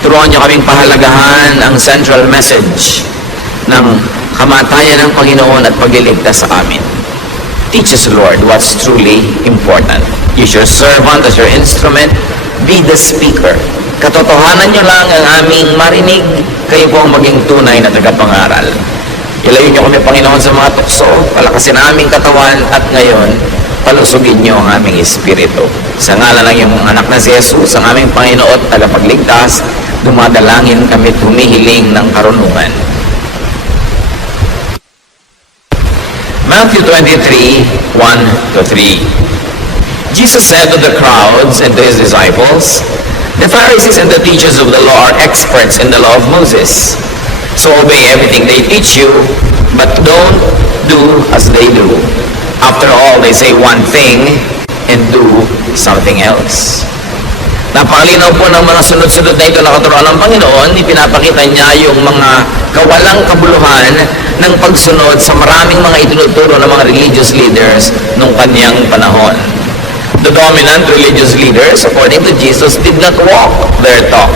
Turuan niyo kaming pahalagahan ang central message ng kamatayan ng Panginoon at pagliligtas sa amin. Teach us, Lord, what's truly important. Use your servant as your instrument. Be the speaker. Katotohanan niyo lang ang aming marinig. Kayo po ang maging tunay na tagapangaral. Ilayo niyo kami, Panginoon, sa mga tukso. Palakasin ang aming katawan at ngayon, palusugin niyo ang aming espiritu. Sa ngalan ng iyong anak na si Jesus, ang aming Panginoon at tagapagligtas, dumadalangin kami humihiling ng karunungan. Matthew 23, 1-3. Jesus said to the crowds and to his disciples, "The Pharisees and the teachers of the law are experts in the law of Moses. So obey everything they teach you, but don't do as they do. After all, they say one thing and do something else." Napakalinaw po ng mga sunod-sunod na ito na katuruan ng Panginoon. Ipinapakita niya yung mga kawalang kabuluhan ng pagsunod sa maraming mga itinuturo ng mga religious leaders nung kanyang panahon. The dominant religious leaders, according to Jesus, did not walk their talk.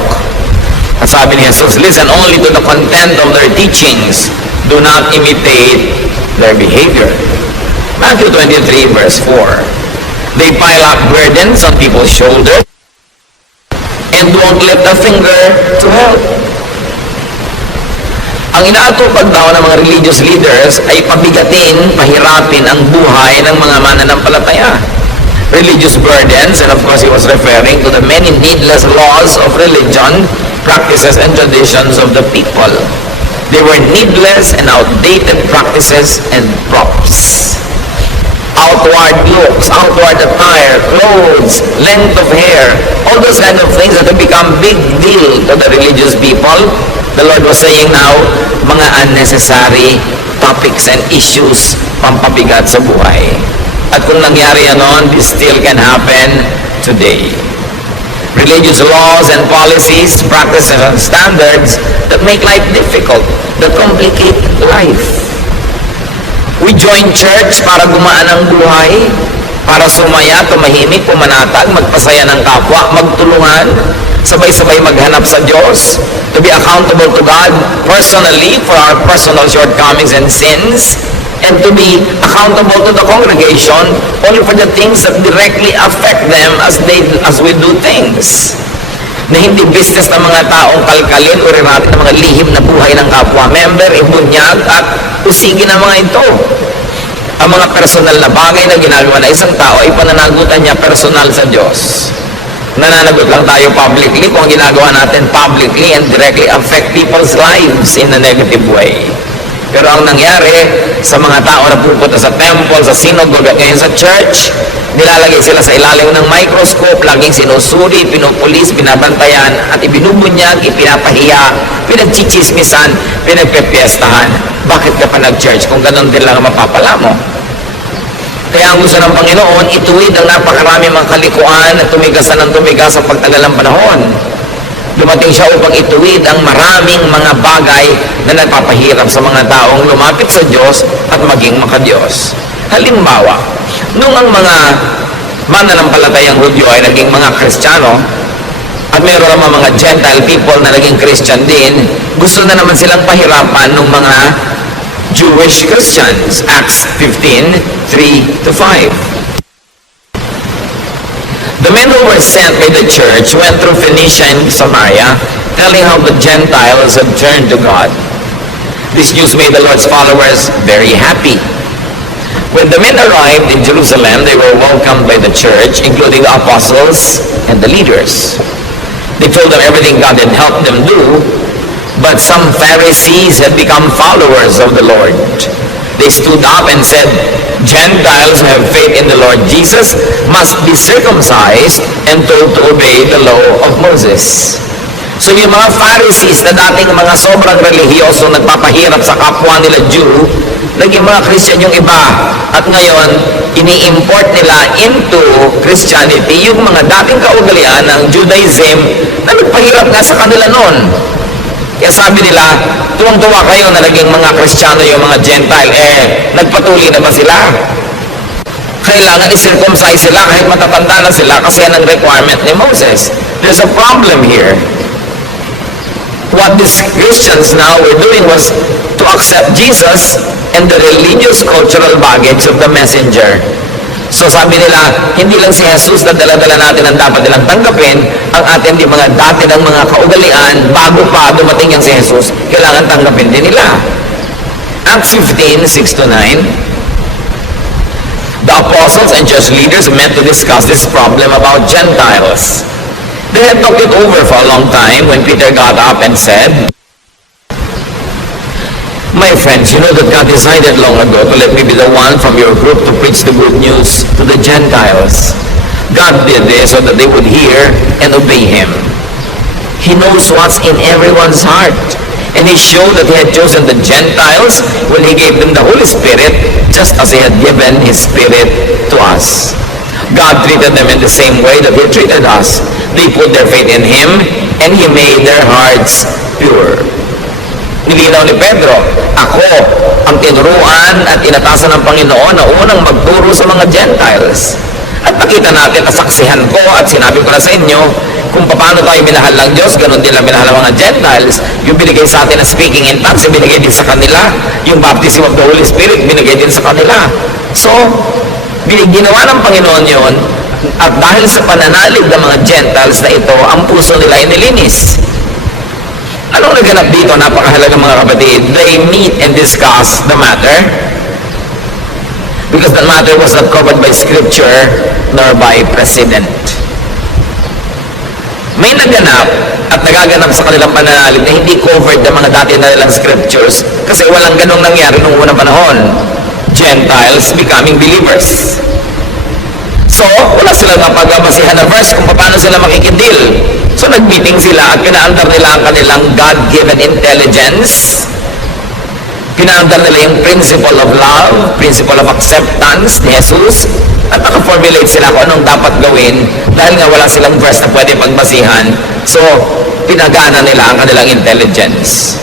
At sabi ni Jesus, listen only to the content of their teachings. Do not imitate their behavior. Matthew 23, verse 4. They pile up burdens on people's shoulders and won't lift a finger to help. Ang inaatupag daw ng mga religious leaders ay pabigatin, pahirapin ang buhay ng mga mananampalataya. Religious burdens, and of course he was referring to the many needless laws of religion, practices, and traditions of the people. They were needless and outdated practices and props. Outward looks, outward attire, clothes, length of hair, all those kind of things that have become big deal to the religious people. The Lord was saying now, mga unnecessary topics and issues pampabigat sa buhay. At kung nangyari yan noon, this still can happen today. Religious laws and policies, practices and standards that make life difficult, that complicate life. We join church para gumaan ang buhay, para sumaya, tumahimik, pumanatag, magpasaya ng kapwa, magtulungan, sabay-sabay maghanap sa Diyos, to be accountable to God personally for our personal shortcomings and sins, and to be accountable to the congregation only for the things that directly affect them as we do things. Na hindi business ng mga taong kalkalin o riratin ng mga lihim na buhay ng kapwa-member, ibunyag at usigin ng mga ito. Ang mga personal na bagay na ginagawa na isang tao ay pananagutan niya personal sa Diyos. Nananagot lang tayo publicly kung ang ginagawa natin publicly and directly affect people's lives in a negative way. Pero ang nangyari sa mga tao na pupunta sa temple, sa synagogue at ngayon sa church, nilalagay sila sa ilalim ng microscope, laging sinusuri, pinupulis, binabantayan, at ibinubunyag, ipinapahiya, pinagchichismisan, pinagpepiestahan. Bakit ka pa nag-church kung ganun din lang ang mapapala mo? Kaya ang gusto ng Panginoon, ituwid ang napakarami mga kalikuan at tumigasan ng tumigas sa pagtagal ng panahon. Dumating siya upang ituwid ang maraming mga bagay na nagpapahirap sa mga taong lumapit sa Diyos at maging makadiyos. Halimbawa, nung ang mga mananampalatayang Hudyo ay naging mga Kristiyano, at meron naman mga Gentile people na naging Christian din, gusto na naman silang pahirapan ng mga Jewish Christians. Acts 15, 3-5. The men who were sent by the church went through Phoenicia and Samaria, telling how the Gentiles had turned to God. This news made the Lord's followers very happy. When the men arrived in Jerusalem, they were welcomed by the church, including the apostles and the leaders. They told them everything God had helped them do, but some Pharisees had become followers of the Lord. They stood up and said, Gentiles who have faith in the Lord Jesus must be circumcised and told to obey the law of Moses. So yung mga Pharisees na dating mga sobrang relihiyoso nagpapahirap sa kapwa nila Jew, naging mga Christian yung iba. At ngayon, ini-import nila into Christianity yung mga dating kaugalian ng Judaism na nagpahirap nga sa kanila noon. Kaya sabi nila, tuwang-tuwa kayo na naging mga Kristiyano yung mga Gentile. Nagpatuloy na ba sila? Kailangan i-circumcise sila kahit matatanda na sila kasi yan ang requirement ni Moses. There's a problem here. What these Christians now were doing was to accept Jesus and the religious cultural baggage of the messenger. So sabi nila, hindi lang si Jesus na dala-dala natin ang dapat nilang tanggapin, ang atin di mga dati ng mga kaugalian, bago pa dumating yung si Jesus, kailangan tanggapin din nila. Acts 15, 6-9. The apostles and church leaders met to discuss this problem about Gentiles. They had talked it over for a long time when Peter got up and said, "My friends, you know that God decided long ago to let me be the one from your group to preach the good news to the Gentiles. God did this so that they would hear and obey Him. He knows what's in everyone's heart. And He showed that He had chosen the Gentiles when He gave them the Holy Spirit, just as He had given His Spirit to us. God treated them in the same way that He treated us. They put their faith in Him, and He made their hearts pure." Nilinaw ni Pedro, ako ang tinuruan at inatasan ng Panginoon na unang magturo sa mga Gentiles. At nakita natin, nasaksihan ko at sinabi ko na sa inyo, kung paano tayo minahal ng Diyos, ganun din lang minahal ng mga Gentiles. Yung binigay sa atin na speaking in tongues, binigay din sa kanila. Yung baptism of the Holy Spirit, binigay din sa kanila. So, ginawa ng Panginoon yon, at dahil sa pananalig ng mga Gentiles na ito, ang puso nila ay nilinis. Anong naganap dito? Napakahalaga mga kapatid. They meet and discuss the matter because the matter was not covered by Scripture nor by precedent. May naganap at nagaganap sa kanilang pananalig na hindi covered ng mga dati na nilang Scriptures kasi walang ganong nangyari noong unang panahon. Gentiles becoming believers. So, wala silang mapagbasihan na verse kung paano sila makikidil. So, nag-meeting sila at pinaandar nila ang kanilang God-given intelligence. Pinaandar nila yung principle of love, principle of acceptance ni Jesus, at nakaformulate sila kung anong dapat gawin dahil nga wala silang verse na pwede pagbasihan. So, pinagana nila ang kanilang intelligence.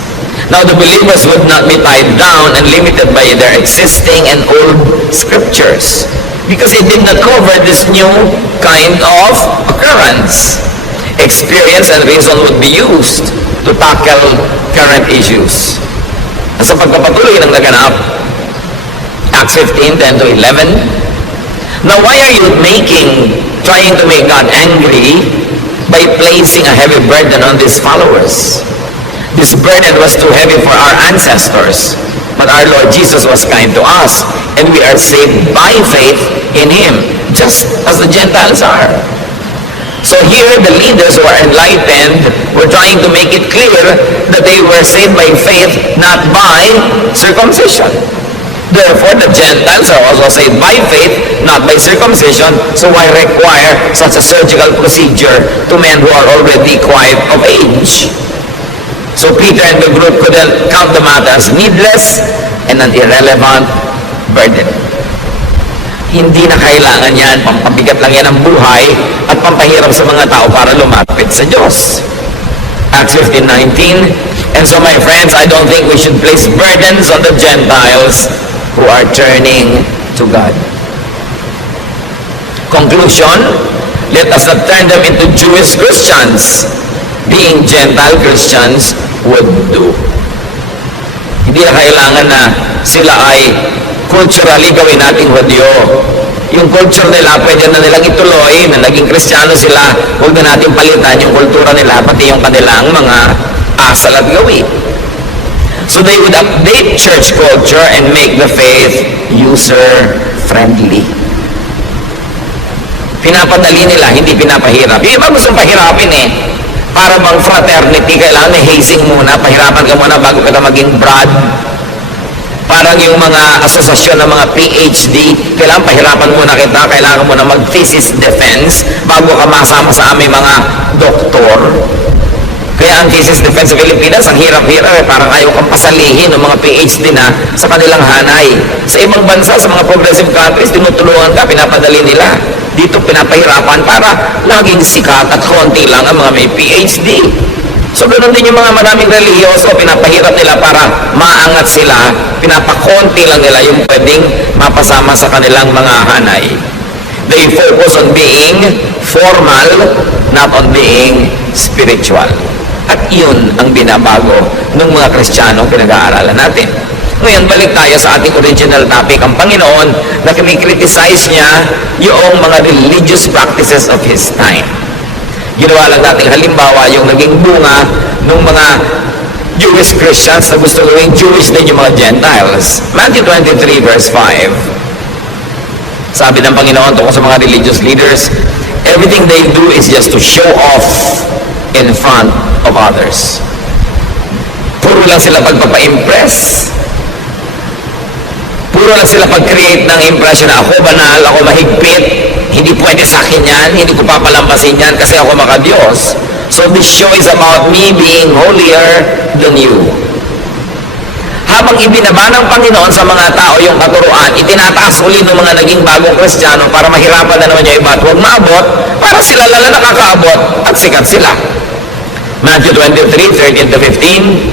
Now, the believers would not be tied down and limited by their existing and old scriptures because it did not cover this new kind of occurrence. Experience and reason would be used to tackle current issues. At sa pagpapatuloy ng naganap, Acts 15, 10-11, "Now why are you trying to make God angry by placing a heavy burden on these followers? This burden was too heavy for our ancestors, but our Lord Jesus was kind to us, and we are saved by faith in Him, just as the Gentiles are." So here, the leaders who are enlightened were trying to make it clear that they were saved by faith, not by circumcision. Therefore, the Gentiles are also saved by faith, not by circumcision. So why require such a surgical procedure to men who are already quite of age? So Peter and the group could count the matter as needless and an irrelevant burden. Hindi na kailangan yan, pampabigat lang yan ang buhay at pampahirap sa mga tao para lumapit sa Diyos. Acts 15:19, "And so my friends, I don't think we should place burdens on the Gentiles who are turning to God." Conclusion, let us not turn them into Jewish Christians. Being Gentile Christians would do. Hindi na kailangan na sila ay culturally gawin nating Hudyo. Yung culture nila, pwede na nilang ituloy na naging Kristiyano sila. Huwag na natin palitan yung kultura nila, pati yung kanilang mga asal at gawi. So they would update church culture and make the faith user-friendly. Pinapadali nila, hindi pinapahirap. Yung iba gustong pahirapin eh. Para bang fraternity, kailangan may hazing muna, pahirapan ka muna bago ka na maging brad. Parang yung mga asosasyon ng mga PhD, kailangan pahirapan muna kita, kailangan mo na mag-thesis defense bago ka masama sa aming mga doktor. Kaya ang thesis defense sa Pilipinas, ang hirap-hirap eh, parang ayaw kang pasalihin ng mga PhD na sa kanilang hanay. Sa ibang bansa, sa mga progressive countries, tinutulungan ka, pinapadali nila. Dito pinapahirapan para laging sikat at konti lang ang mga may PhD. So ganoon din yung mga maraming relihiyoso, pinapahirap nila para maangat sila, pinapakonti lang nila yung pwedeng mapasama sa kanilang mga hanay. They focus on being formal, not on being spiritual. At yun ang binabago ng mga Kristiyanong pinag-aaralan natin. Ngayon, balik tayo sa ating original topic. Ang Panginoon, na kinikriticize niya yung mga religious practices of His time. Ginawa lang natin halimbawa yung naging bunga ng mga Jewish Christians na gusto gawing Jewish din yung mga Gentiles. Matthew 23 verse 5. Sabi ng Panginoon tungkol sa mga religious leaders, everything they do is just to show off in front of others. Puro lang sila pagpapa-impress. Puro lang sila pag-create ng impression na ako banal, ako mahigpit, hindi pwede sa akin yan, hindi ko papalampasin yan kasi ako maka-Diyos. So this show is about me being holier than you. Habang ibinaba ng Panginoon sa mga tao yung katuruan, itinataas uli ng mga naging bagong Kristiyano para mahirapan na naman yung iba at huwag maabot, para sila lala nakakaabot at sikat sila. Matthew 23, 13 to 15.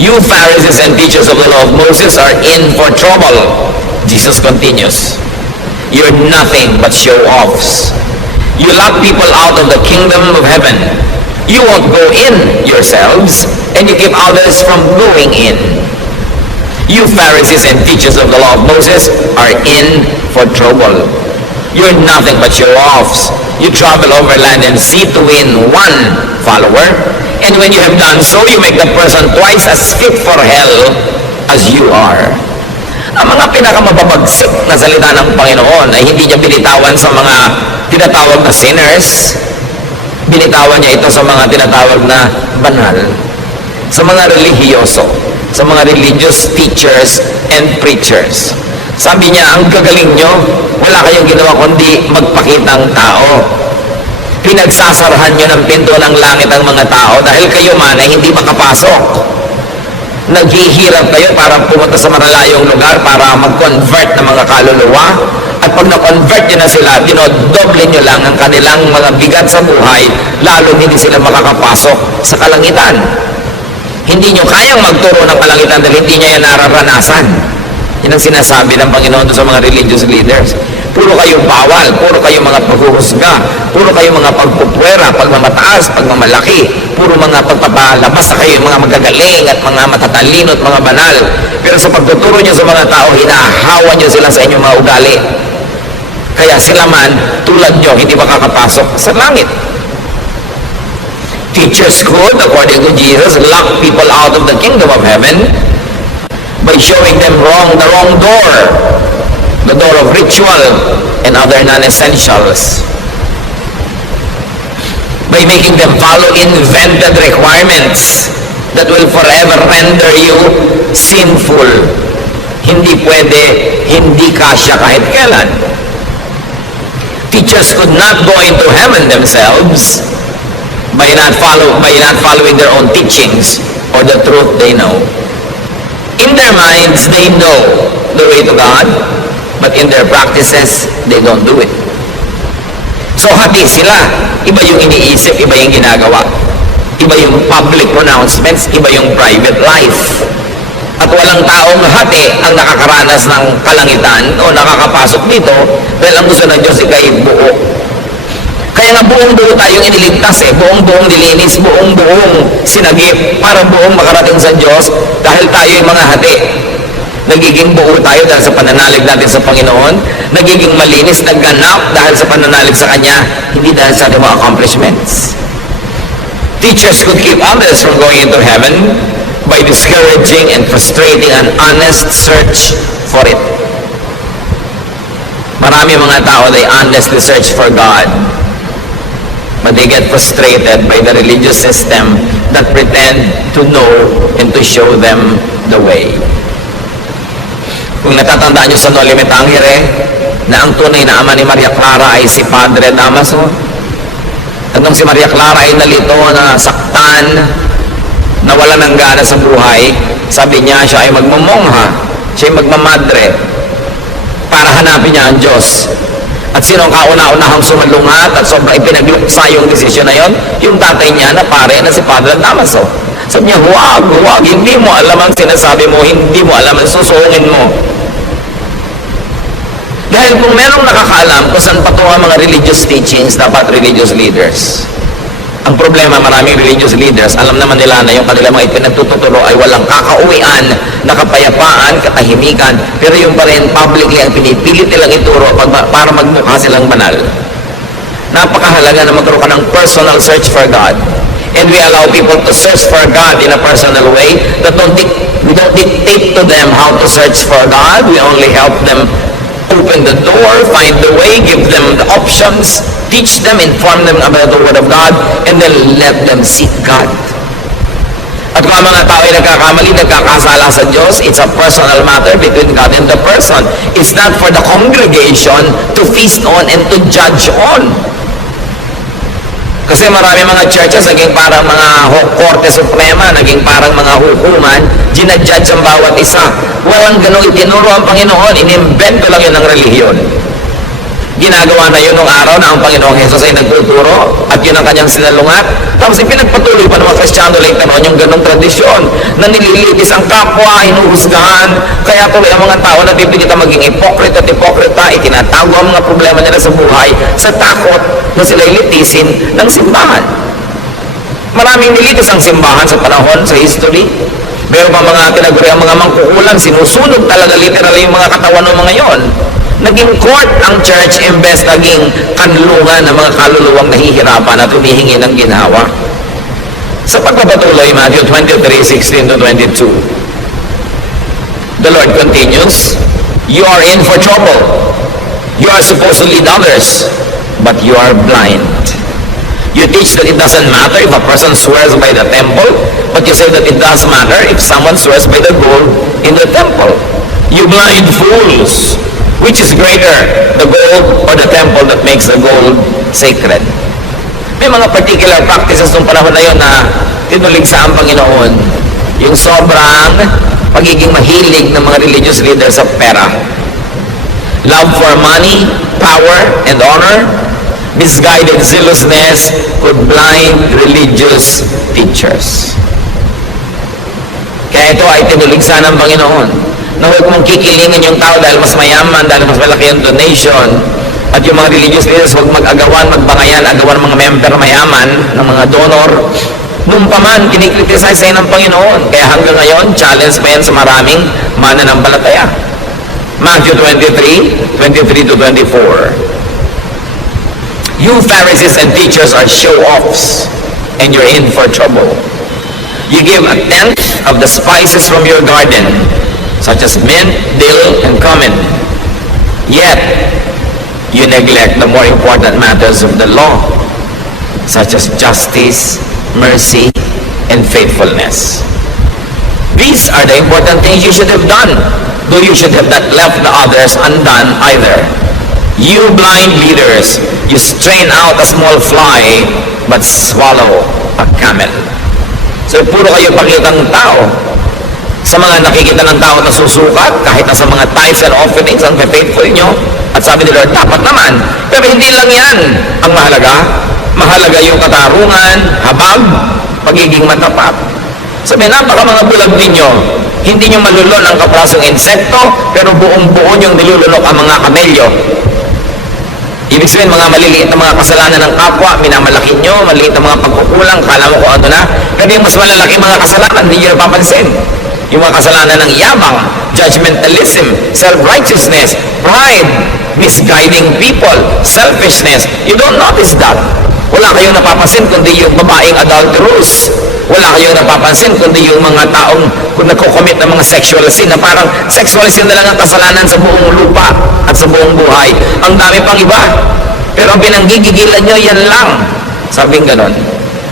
You Pharisees and teachers of the law of Moses are in for trouble. Jesus continues. You're nothing but show-offs. You lock people out of the kingdom of heaven. You won't go in yourselves, and you keep others from going in. You Pharisees and teachers of the law of Moses are in for trouble. You're nothing but show-offs. You travel over land and sea to win one follower, and when you have done so, you make the person twice as fit for hell as you are. Ang mga pinakamababagsik na salita ng Panginoon ay hindi niya binitawan sa mga tinatawag na sinners. Binitawan niya ito sa mga tinatawag na banal, sa mga relihiyoso, sa mga religious teachers and preachers. Sabi niya, ang gagaling nyo, wala kayong ginawa kundi magpakitang tao. Pinagsasarahan nyo ng pinto ng langit ang mga tao dahil kayo man ay hindi makapasok. Naghihirap kayo para pumunta sa malalayong lugar para mag-convert ng mga kaluluwa. At pag na-convert nyo na sila, dinodoble nyo lang ang kanilang mga bigat sa buhay, lalo hindi sila makakapasok sa kalangitan. Hindi nyo kayang magturo ng kalangitan dahil hindi nyo yan nararanasan. Yan ang sinasabi ng Panginoon sa mga religious leaders. Puro kayong bawal, puro kayong mga paghuhusga, puro kayong mga pagpupwera, pagmamataas, pagmamalaki, puro mga pagpapalabas sa kayo, mga magagaling at mga matatalino at mga banal. Pero sa pagtuturo nyo sa mga tao, hinahawa nyo sila sa inyong mga ugali. Kaya sila man, tulad nyo, hindi makakapasok sa langit. Teachers could, according to Jesus, lock people out of the kingdom of heaven by showing them the wrong door, the door of ritual and other non-essentials, by making them follow invented requirements that will forever render you sinful. Hindi pwede, hindi kasya kahit kailan. Teachers could not go into heaven themselves by not following their own teachings or the truth they know. In their minds, they know the way to God, but in their practices, they don't do it. So, hati sila. Iba yung iniisip, iba yung ginagawa. Iba yung public pronouncements, iba yung private life. At walang taong hati ang nakakaranas ng kalangitan o nakakapasok dito dahil ang gusto ng Diyos ikay buo. Kaya nga buong-buo tayong iniligtas buong-buong nilinis, buong-buong sinagip para buong makarating sa Diyos dahil tayo yung mga hati. Nagiging buo tayo dahil sa pananalig natin sa Panginoon, nagiging malinis, nagganap dahil sa pananalig sa Kanya, hindi dahil sa ating mga accomplishments. Teachers could keep others from going into heaven by discouraging and frustrating an honest search for it. Marami mga tao, they honestly search for God, but they get frustrated by the religious system that pretend to know and to show them the way. Kung natatandaan nyo sa Noli Me Tangere, na ang tunay na ama ni Maria Clara ay si Padre Damaso. At nung si Maria Clara ay nalito, na saktan, nawala ng gana sa buhay, sabi niya siya ay magmamongha, siya ay magmamadre, para hanapin niya ang Diyos. At sino ang kauna-unahang sumalungat at sobrang ipinagluksa yung desisyon na yon? Yung tatay niya na pare na si Padre Damaso. Sabi niya, huwag, hindi mo alam ang sinasabi mo, hindi mo alam ang susungin mo. Dahil kung merong nakakaalam kung saan patungo ang mga religious teachings, dapat religious leaders. Ang problema, maraming religious leaders, alam naman nila na yung kanilang mga ipinagtuturo ay walang kakauwian, na kapayapaan, katahimikan, pero yung pa rin publicly ang pinipilit nilang ituro para magmukha silang banal. Napakahalaga na magkaroon ka ng personal search for God. And we allow people to search for God in a personal way. We don't dictate to them how to search for God. We only help them open the door, find the way, give them the options, teach them, inform them about the Word of God, and then let them seek God. At kung ang mga tao ay nagkakamali, nagkakasala sa Diyos, it's a personal matter between God and the person. It's not for the congregation to feast on and to judge on. Kasi marami mga churches, naging parang mga korte suprema, naging parang mga hukuman, ginajudge ang bawat isa. Walang ganun itinuro ang Panginoon, inimbento lang yun ng relihiyon. Ginagawa na yun nung araw na ang Panginoong Jesus ay nagtuturo at yun ang kanyang sinalungat. Tapos ipinagpatuloy pa ng mga Kristiyano later on yung ganong tradisyon na nililitis ang kapwa, hinuhusgahan. Kaya tuloy ang mga tao na pipilitan maging hipokrita at hipokrita, itinatago ang mga problema nila sa buhay sa takot na sila ilitisin ng simbahan. Maraming nilitis ang simbahan sa panahon, sa history. Meron pa mga tinaguri ang mga mangkukulam, sinusunog talaga literal yung mga katawan ng mga yon. Naging court ang church imbes naging kanlungan ng mga kaluluwang nahihirapan at humihingi ng ginhawa. Sa pagpapatuloy, Matthew 23:16-22, the Lord continues, "You are in for trouble. You are supposed to lead others, but you are blind. You teach that it doesn't matter if a person swears by the temple, but you say that it does matter if someone swears by the gold in the temple. You blind fools! Which is greater, the gold or the temple that makes the gold sacred?" May mga particular practices nung panahon na yun na tinuligsa ang Panginoon. Yung sobrang pagiging mahilig ng mga religious leaders sa pera. Love for money, power, and honor, misguided zealousness could blind religious teachers. Kaya ito ay tinuligsa ng Panginoon na huwag mong kikilingin yung tao dahil mas mayaman, dahil mas malaki yung donation. At yung mga religious leaders, huwag mag-agawan, magbangayan, agawan mga member mayaman, ng mga donor. Nung pa man, kinikriticize sa'yo ng Panginoon. Kaya hanggang ngayon, challenge pa yan sa maraming mananampalataya. Matthew 23:23-24. You Pharisees and teachers are show-offs, and you're in for trouble. You give a tenth of the spices from your garden, such as mint, dill, and cumin. Yet, you neglect the more important matters of the law, such as justice, mercy, and faithfulness. These are the important things you should have done, though you should have not left the others undone either. You blind leaders, you strain out a small fly, but swallow a camel. So, puro kayo pakitang tao. Sa mga nakikita ng tao na susukat, kahit na sa mga tithes and offerings, ang faithful nyo, at sabi ni Lord, dapat naman. Pero hindi lang yan ang mahalaga. Mahalaga yung katarungan, habag, pagiging matapat. Sabi, napaka mga bulag ninyo, hindi nyo malulon ang kaprasong insekto, pero buong-buo nyong nilulunok ang mga kamelyo. Ibig sabihin, mga maliliit na mga kasalanan ng kapwa, minamalaki nyo, maliit na mga pagkukulang, kala mo kung ano na. Pero yung mas malalaki mga kasalanan, hindi nyo napapansin. Yung mga kasalanan ng yabang, judgmentalism, self-righteousness, pride, misguiding people, selfishness. You don't notice that. Wala kayong napapansin kundi yung babaeng adulterous. Wala kayong napapansin kundi yung mga taong kung nagko-commit ng mga sexual sin na parang sexual sin na lang ang kasalanan sa buong lupa at sa buong buhay. Ang dami pang iba. Pero ang pinanggigigilan nyo, yan lang. Sabing ganon.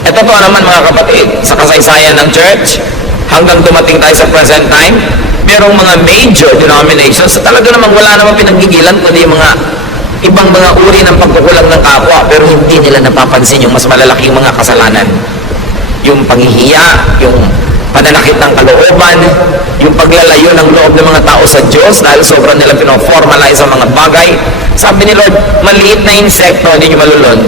Ito po naman mga kapatid, sa kasaysayan ng church, hanggang dumating tayo sa present time, merong mga major denominations, talaga namang wala namang pinaggigilan kundi yung mga ibang mga uri ng pagkukulang ng kapwa, pero hindi nila napapansin yung mas malalaking mga kasalanan. Yung panghihiya, yung pananakit ng kalooban, yung paglalayo ng loob ng mga tao sa Diyos dahil sobrang nila pinoformalize ang mga bagay. Sabi ni Lord, maliit na insekto, hindi nyo malulon.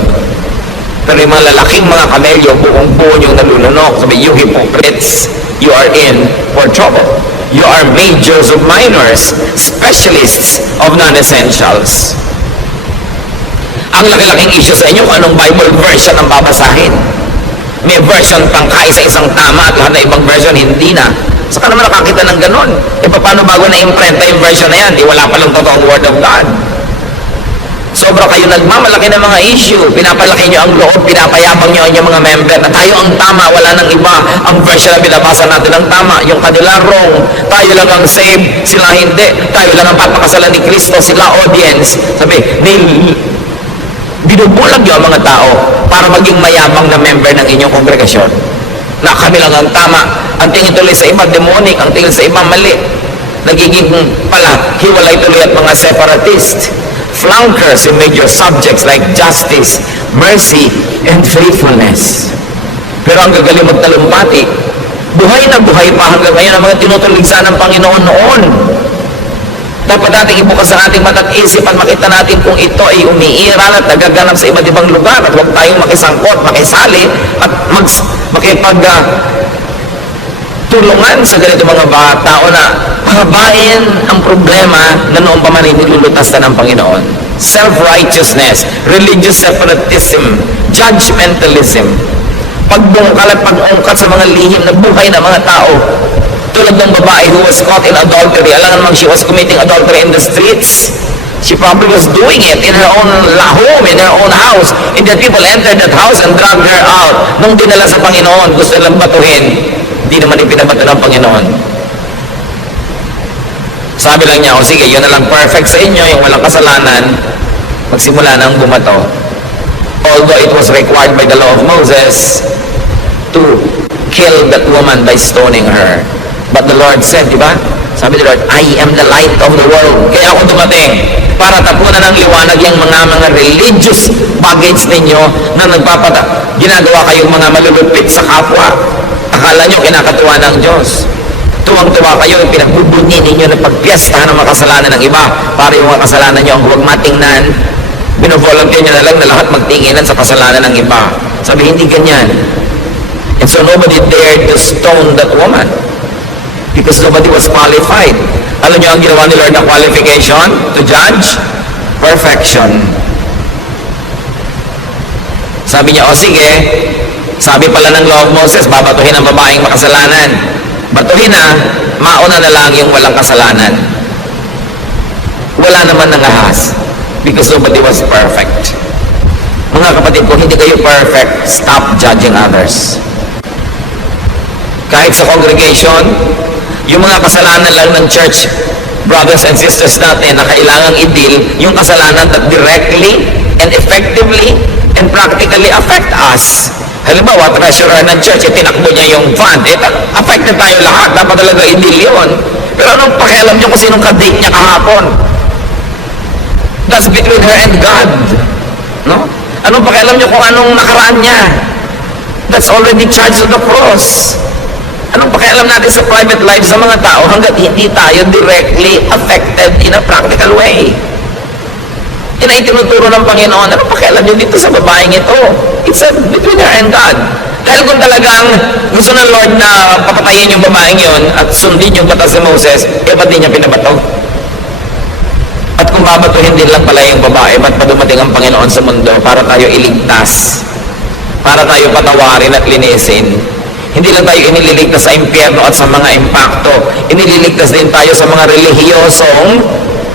Pero yung mga lalaking mga kamelyo, buong-buo yung nalulunok. Sabi, you hypocrites, you are in for trouble. You are majors of minors, specialists of non-essentials. Ang laki-laking issue sa inyo kung anong Bible version ang babasahin. May version pang kaisa-isang tama at lahat na ibang version hindi na. Saka naman nakakita ng ganon. E paano bago na-imprenta yung version na yan? Di wala palang totoong Word of God. Sobra kayo nagmamalaki ng mga issue. Pinapalaki nyo ang loob, pinapayabang nyo ang inyong mga member na tayo ang tama, wala nang iba. Ang version na binabasa natin ang tama, yung kanila wrong. Tayo lang ang saved, sila hindi. Tayo lang ang papakasalan ni Kristo, sila audience. Sabi, binubulag nyo ang mga tao para maging mayabang na member ng inyong kongregasyon. Na kami lang ang tama. Ang tingin tuloy sa iba, demonic. Ang tingin sa iba, mali. Nagiging pala, hiwalay tuloy at mga separatist. Flankers in major subjects like justice, mercy, and faithfulness. Pero ang gagaling magtalumpati, buhay na buhay pa hanggang ngayon ang mga tinutuligsa ng Panginoon noon. Dapat natin ibukas ang ating mata't isip at makita natin kung ito ay umiiral at nagaganap sa iba't ibang lugar at huwag tayong makisangkot, makisali at tulungan sa ganito mga tao na pahabain ang problema na noong pa man nilulutas na ng Panginoon. Self-righteousness, religious separatism, judgmentalism, pagbungkal at pag-ungkat sa mga lihim na buhay ng mga tao. Tulad ng babae who was caught in adultery. Alam naman, she was committing adultery in the streets. She probably was doing it in her own home, in her own house. And then people entered that house and dragged her out. Nung dinala sa Panginoon, gusto nilang batuhin. Hindi naman ipinabato ng Panginoon. Sabi lang niya, o sige, yun na lang perfect sa inyo, yung walang kasalanan, magsimula nang bumato. Although it was required by the law of Moses to kill that woman by stoning her. But the Lord said, di ba? Sabi ni Lord, I am the light of the world. Kaya ako dumating para tapunan ng liwanag yung mga religious baggage ninyo na ginagawa kayong mga malulupit sa kapwa. Akala nyo kinakatuwa ng Diyos. Tuwang-tuwa kayo, pinagbubunyi ninyo na pagpiestahan ng mga kasalanan ng iba para yung mga kasalanan nyo ang huwag matingnan. Binovolunteer nyo na lang na lahat magtinginan sa kasalanan ng iba. Sabi, hindi ganyan. And so nobody dared to stone that woman because nobody was qualified. Alam nyo ang ginawa ni Lord na qualification to judge? Perfection. Sabi niya, o sige, sabi pala ng law of Moses, babatuhin ang babaeng makasalanan. Batuhin na, mauna na lang yung walang kasalanan. Wala naman nangahas because nobody was perfect. Mga kapatid ko, hindi kayo perfect, stop judging others. Kahit sa congregation, yung mga kasalanan lang ng church, brothers and sisters natin, na kailangang i-deal yung kasalanan that directly and effectively and practically affect us. Halimbawa, treasurer ng church, tinakbo niya yung fund. Affected tayo lahat. Dapat talaga i-deal yun. Pero anong pakialam niyo kung sinong ka-date niya kahapon? That's between her and God. No? Anong pakialam niyo kung anong nakaraan niya? That's already charged to the cross. Anong pakialam natin sa private lives sa mga tao hanggat hindi tayo directly affected in a practical way? Yan ay tinuturo ng Panginoon. Anong pakialam niyo dito sa babaeng ito? It's between her and God. Dahil kung talagang gusto ng Lord na papatayin yung babaeng yon at sundin yung batas ni Moses, ba't di niya pinabato? At kung babatuhin din lang pala yung babae, ba't pa dumating ang Panginoon sa mundo para tayo iligtas? Para tayo patawarin at linisin? Hindi lang tayo inililigtas sa impyerno at sa mga impakto. Inililigtas din tayo sa mga relihiyosong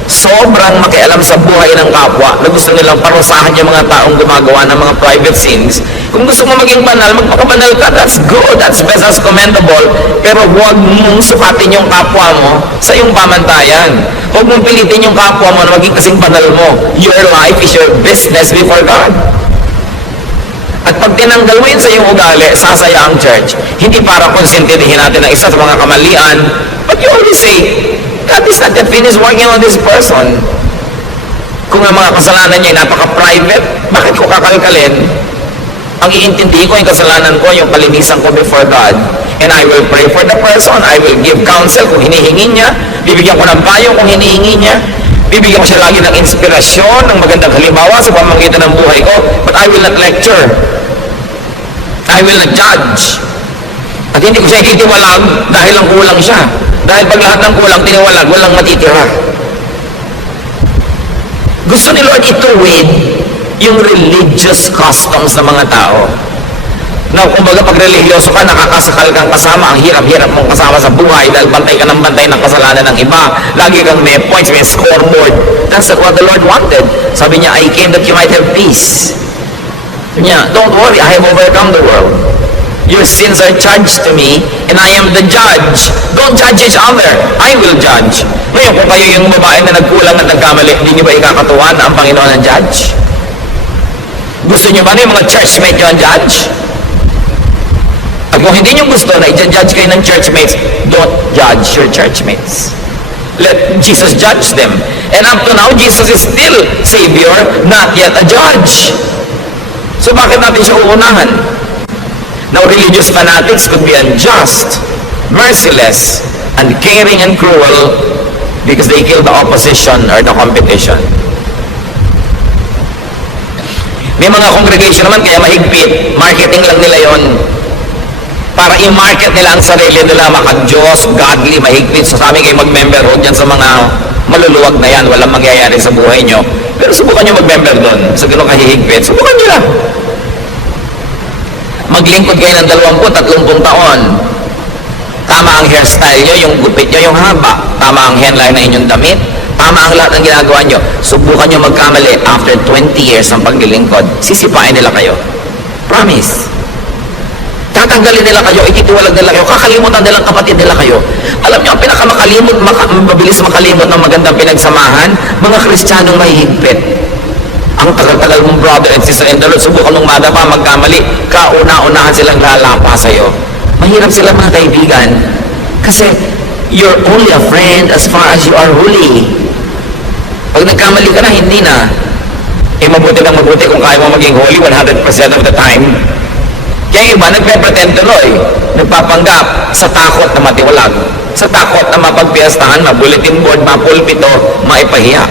sobrang makialam sa buhay ng kapwa na gusto nilang parusahan yung mga taong gumagawa ng mga private sins. Kung gusto mo maging banal, magpakabanal ka. That's good. That's best. That's commendable. Pero huwag mong sukatin yung kapwa mo sa iyong pamantayan. Huwag mong pilitin yung kapwa mo na maging kasing banal mo. Your life is your business before God. At pag tinanggal mo yun sa iyong ugali, sasaya ang church. Hindi para konsintihin natin ang isa sa mga kamalian. But you always say, God is not yet finished working on this person. Kung ang mga kasalanan niya ay napaka-private, bakit ko kakalkalin? Ang iintindihin ko yung kasalanan ko, yung kalinisan ko before God. And I will pray for the person. I will give counsel kung hinihingi niya. Bibigyan ko ng payo kung hinihingi niya. Bibigyan ko siya lagi ng inspirasyon, ng magandang halimbawa sa pamamagitan ng buhay ko. But I will not lecture. I will not judge. At hindi ko siya ititiwalag dahil lang kulang siya. Dahil pag lahat ng kulang tiniwalag, walang matitira. Gusto ni Lord ituwid yung religious customs ng mga tao. Na kumbaga pag religyoso ka, nakakasakal kang kasama, ang hirap-hirap mong kasama sa buhay dahil bantay ka ng bantay ng kasalanan ng iba. Lagi kang may points, may scoreboard. That's what the Lord wanted. Sabi niya, I came that you might have peace. Sabi niya, don't worry, I have overcome the world. Your sins are charged to me, and I am the judge. Don't judge each other. I will judge. Ngayon, kung kayo yung babae na nagkulang at nagkamali, hindi niyo ba ikakatuwa na ang Panginoon ang judge? Gusto niyo ba na yung mga churchmate nyo ang judge? At kung hindi nyo gusto na i-judge kayo ng churchmates, don't judge your churchmates. Let Jesus judge them. And up to now, Jesus is still Savior, not yet a judge. So bakit natin siya uunahan? Now, religious fanatics could be unjust, merciless, uncaring, and cruel because they kill the opposition or the competition. May mga congregation naman kaya mahigpit, marketing lang nila yon para i-market nila ang sarili nila, maka-Diyos, godly, mahigpit. So sabi kayo mag-member ho dyan sa mga maluluwag na yan, walang mangyayari sa buhay nyo. Pero subukan nyo mag-member doon sa ganun kahihigpit. Subukan nyo lang. Maglingkod kayo ng 20-30 taon. Tama ang hairstyle nyo, yung gupit nyo, yung haba. Tama ang headline na inyong damit. Tama ang lahat ng ginagawa nyo. Subukan nyo magkamali after 20 years ng paglilingkod. Sisipain nila kayo. Promise. Tatanggalin nila kayo, ititiwalag nila kayo, kakalimutan nilang kapatid nila kayo. Alam niyo, ang pinakamakalimot, mabilis makalimot ng magandang pinagsamahan, mga Kristiyanong mahihigpit. Ang tagal-tagal mong brother and sister in the Lord, subukan mong madapa, magkamali, kauna-unahan silang lalapa sa'yo. Mahirap sila mga kaibigan, kasi you're only a friend as far as you are holy. Pag nagkamali ka na, hindi na. Eh, mabuti ng mabuti kung kaya mo maging holy 100% of the time. Kaya iba, nagpe-pretend tuloy, nagpapanggap sa takot na matiwalag, sa takot na mapagpiyastahan, mabulletin board, mapulpito, maipahiya.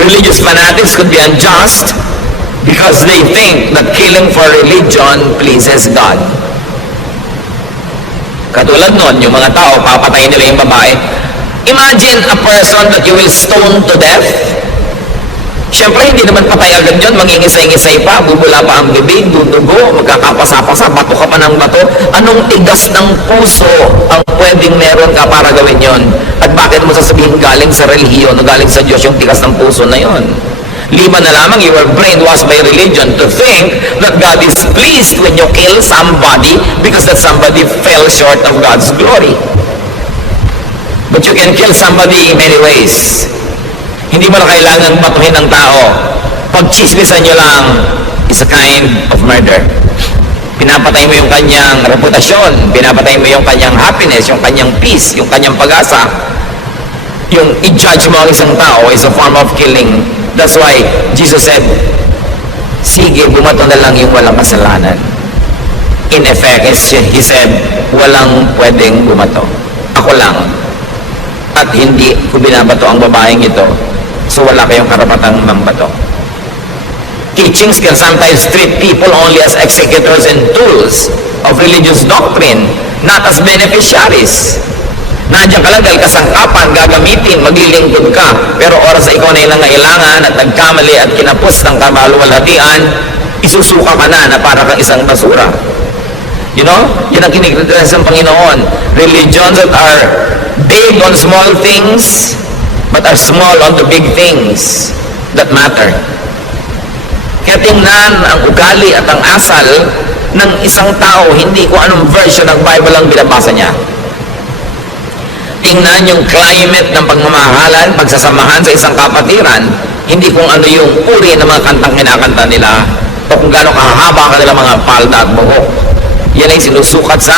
Religious fanatics could be unjust because they think that killing for religion pleases God. Katulad nun, yung mga tao, papatayin nila yung babae. Imagine a person that you will stone to death. Siyempre, hindi naman patay agad yun, mangingisay-ngisay pa, bubula pa ang bibig, dudugo, magkakapasa-pasa, bato ka pa ng bato. Anong tigas ng puso ang pwedeng meron ka para gawin yon? At bakit mo sasabihin galing sa relihiyon o galing sa Diyos yung tigas ng puso na yon? Lima na lamang, you were brainwashed by religion to think that God is pleased when you kill somebody because that somebody fell short of God's glory. But you can kill somebody in many ways. Hindi mo na kailangan batuhin ng tao. Pag chismisan nyo lang, is a kind of murder. Pinapatay mo yung kanyang reputasyon, pinapatay mo yung kanyang happiness, yung kanyang peace, yung kanyang pag-asa. Yung i-judge mo ang isang tao is a form of killing. That's why Jesus said, sige, bumato na lang yung walang kasalanan. In effect, He said, walang pwedeng bumato. Ako lang. At hindi ko binabato ang babaeng ito. So wala kayong karapatang mambato. Teachings can sometimes treat people only as executors and tools of religious doctrine, not as beneficiaries. Nandiyan ka lang dahil kasangkapan, gagamitin, maglilingkod ka, pero oras na ikaw na nangailangan at nagkamali at kinapos ng kamaluwalhatian, isusuka ka na para kang isang basura. You know? Yan ang kinikritas ng Panginoon. Religions that are big on small things, but are small on the big things that matter. Kaya tingnan ang ugali at ang asal ng isang tao, hindi kung anong version ng Bible ang binabasa niya. Tingnan yung climate ng pagmamahalan, pagsasamahan sa isang kapatiran, hindi kung ano yung uri ng mga kantang kinakanta nila o kung gaano kahaba kanila mga palda at buhok. Yan ay sinusukat sa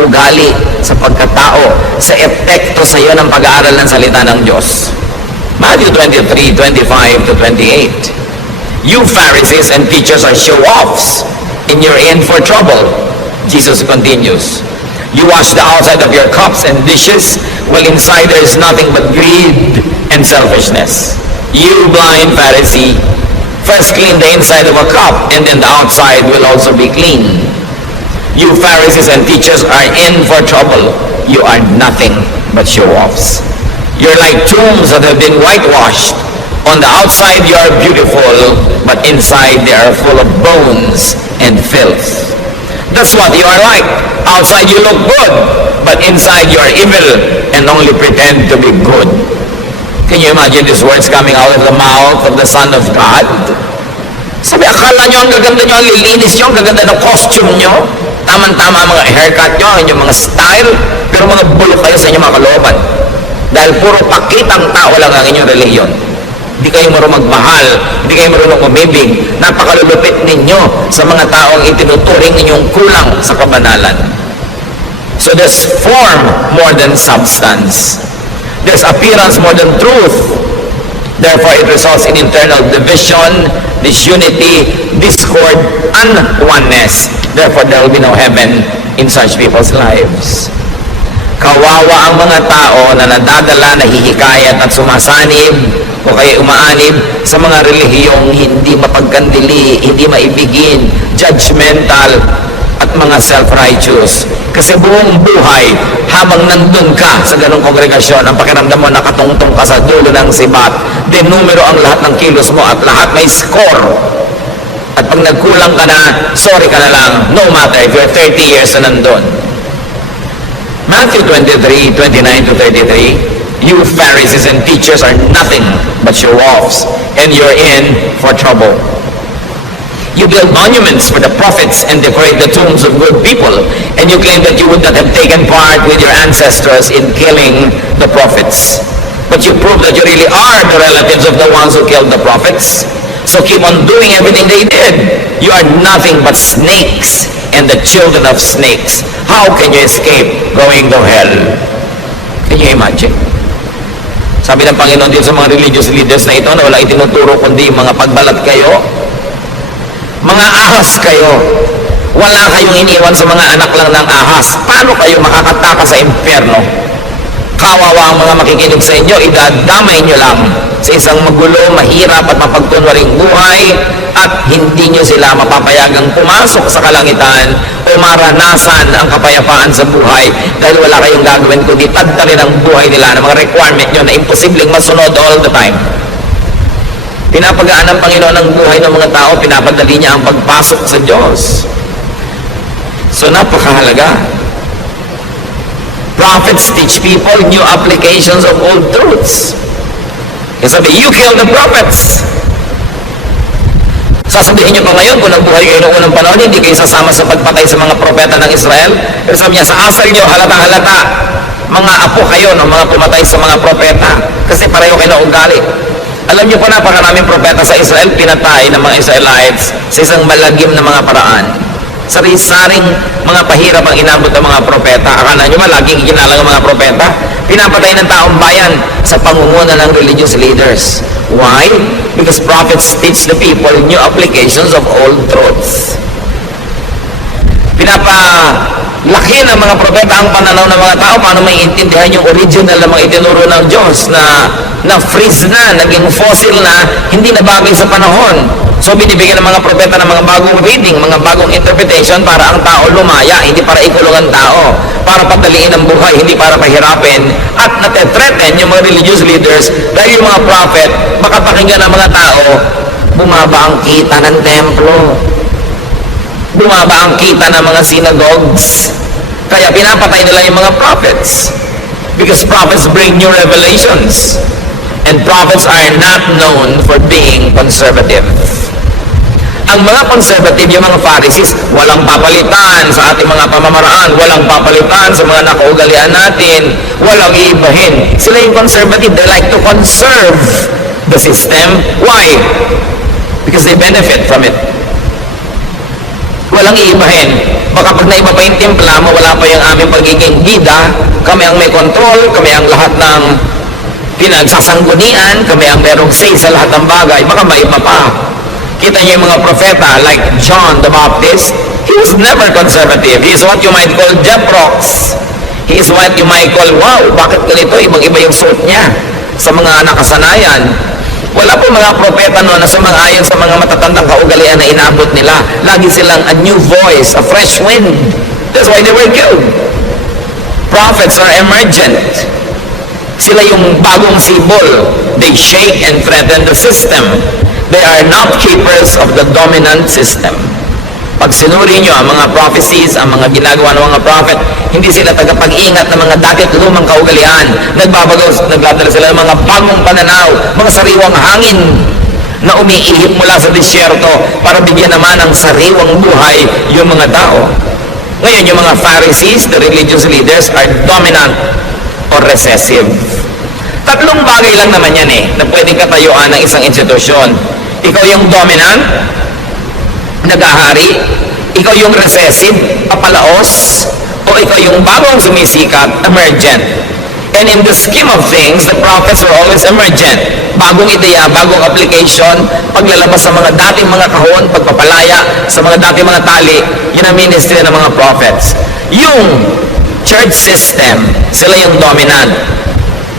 ugali, sa pagkatao, sa epekto sa iyo ng pag-aaral ng salita ng Diyos. Matthew 23:25 to 28. You Pharisees and teachers are show-offs, and you're in for trouble. Jesus continues. You wash the outside of your cups and dishes, while inside there is nothing but greed and selfishness. You blind Pharisee, first clean the inside of a cup, and then the outside will also be clean. You Pharisees and teachers are in for trouble. You are nothing but show-offs. You're like tombs that have been whitewashed. On the outside you are beautiful, but inside they are full of bones and filth. That's what you are like. Outside you look good, but inside you are evil and only pretend to be good. Can you imagine these words coming out of the mouth of the Son of God? Sabi, akala nyo ang gaganda nyo, ang lilinis nyo, ang gaganda ng costume nyo. Tama-tama mga haircut nyo, ang inyong mga style, pero mga bulok kayo sa inyong mga kalooban. Dahil puro pakitang tao lang ang inyong reliyon. Hindi kayo marunong magmahal, hindi kayo marunong umibig. Napakalulupit ninyo sa mga taong itinuturing ninyong kulang sa kabanalan. So there's form more than substance. There's appearance more than truth. Therefore, it results in internal division, disunity, discord, and oneness. Therefore, there will be no heaven in such people's lives. Kawawa ang mga tao na nadadala, nahihikayat at sumasanib o kaya umaanib sa mga relihiyong hindi mapagkandili, hindi maibigin, judgmental, at mga self-righteous. Kasi buong buhay, habang nandun ka sa ganong kongregasyon, ang pakiramdam mo nakatungtong ka sa dulo ng sibat, numero ang lahat ng kilos mo at lahat may score. At pag nagkulang ka na, sorry ka na lang, no matter if you're 30 years na nandun. Matthew 23, 29 to 33, you Pharisees and teachers are nothing but show-offs, and you're in for trouble. You build monuments for the prophets and decorate the tombs of good people, and you claim that you would not have taken part with your ancestors in killing the prophets. But you prove that you really are the relatives of the ones who killed the prophets. So keep on doing everything they did. You are nothing but snakes and the children of snakes. How can you escape going to hell? Can you imagine? Sabi ng Panginoon dito sa mga religious leaders na ito na wala itinuturo kundi mga pagbalat kayo, mga ahas kayo. Wala kayong iniwan sa mga anak lang ng ahas. Paano kayo makakataka sa impyerno? Kawawa ang mga makikinig sa inyo, idadamay nyo lang sa isang magulo, mahirap at mapagkunwaring buhay, at hindi nyo sila mapapayagang pumasok sa kalangitan o maranasan ang kapayapaan sa buhay dahil wala kayong gagawin kundi tadtarin ang buhay nila ng mga requirement nyo na imposibleng masunod all the time. Pinapagaan ng Panginoon ang buhay ng mga tao, pinapadali niya ang pagpasok sa Diyos. So napakahalaga. Prophets teach people new applications of old truths. Kasi sabi, you kill the prophets. Sasabihin niyo pa ngayon, kung nabuhay kayo noong unang panahon, hindi kayo sasama sa pagpatay sa mga propeta ng Israel. Pero sabi niya, sa asal niyo, halata-halata, mga apo kayo ng mga pumatay sa mga propeta. Kasi pareho kayo na ugali. Alam niyo po, napakaraming propeta sa Israel, pinatay ng mga Israelites sa isang malagim na mga paraan. Sari-saring mga pahirap ang inabot ng mga propeta. Akala nyo ba laging ikinalang ang mga propeta? Pinapatay ng taong bayan sa pangunguna ng religious leaders. Why? Because prophets teach the people new applications of old truths. Pinapalaki ng mga propeta ang pananaw ng mga tao paano maiintindihan yung original na mga itinuro ng Diyos na freeze na, naging fossil na, hindi na bagay sa panahon. So binibigyan ng mga propeta ng mga bagong reading, mga bagong interpretation para ang tao lumaya, hindi para ikulong ang tao, para pataliin ang buhay, hindi para pahirapin. At natetreten yung mga religious leaders dahil yung mga prophet, makapakinggan ng mga tao, bumaba ang kita ng templo, bumaba ang kita ng mga synagogues. Kaya pinapatay nila yung mga prophets. Because prophets bring new revelations. And prophets are not known for being conservative. Ang mga conservative, yung mga Pharisees, walang papalitan sa ating mga pamamaraan, walang papalitan sa mga nakaugalian natin, walang iibahin. Sila yung conservative, they like to conserve the system. Why? Because they benefit from it. Walang iibahin. Baka pag naiba pa yung timpla, mawala pa yung aming pagiging bida, kami ang may control, kami ang lahat ng pinagsasanggunian, kami ang merong say sa lahat ng bagay, baka maiba pa. Kita niyo yung mga propeta like John the Baptist, he was never conservative. He is what you might call Jeprox. He is what you might call, wow, bakit ganito? Ibang-iba yung suot niya sa mga nakasanayan. Wala po mga propeta no na sumang-ayon sa mga matatandang kaugalian na inabot nila. Lagi silang a new voice, a fresh wind. That's why they were killed. Prophets are emergent. Sila yung bagong sibol. They shake and threaten the system. They are not keepers of the dominant system. Pag sinuri nyo ang mga prophecies, ang mga ginagawa ng mga prophet, hindi sila tagapag-ingat ng mga dati at lumang kaugalian. Nagdadala sila ng mga bagong pananaw, mga sariwang hangin na umiihip mula sa disyerto para bigyan naman ng sariwang buhay yung mga tao. Ngayon, yung mga Pharisees, the religious leaders, are dominant or recessive. Tatlong bagay lang naman yan na pwedeng katayuan ng isang institusyon. Ikaw yung dominant, nag-ahari, ikaw yung recessive, papalaos, o ikaw yung bagong sumisikat, emergent. And in the scheme of things, the prophets were always emergent. Bagong ideya, bagong application, paglalabas sa mga dating mga kahon, pagpapalaya sa mga dating mga tali, yun ang ministry ng mga prophets. Yung church system, sila yung dominant.